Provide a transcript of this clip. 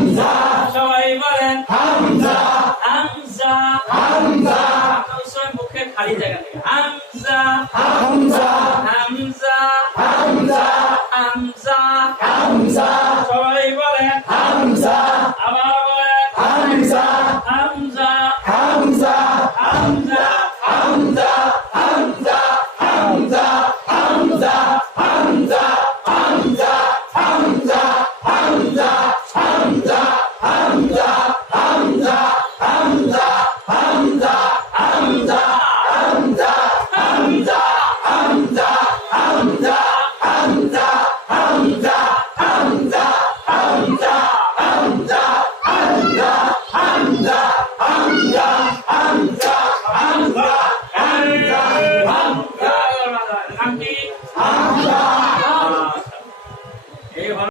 হামজা সবাই বলেন হামজা হামজা হামজা সবাই মুখে খালি জায়গা থেকে হামজা হামজা হামজা হামজা হামজা হামজা সবাই বলেন হামজা আবার বলেন হামজা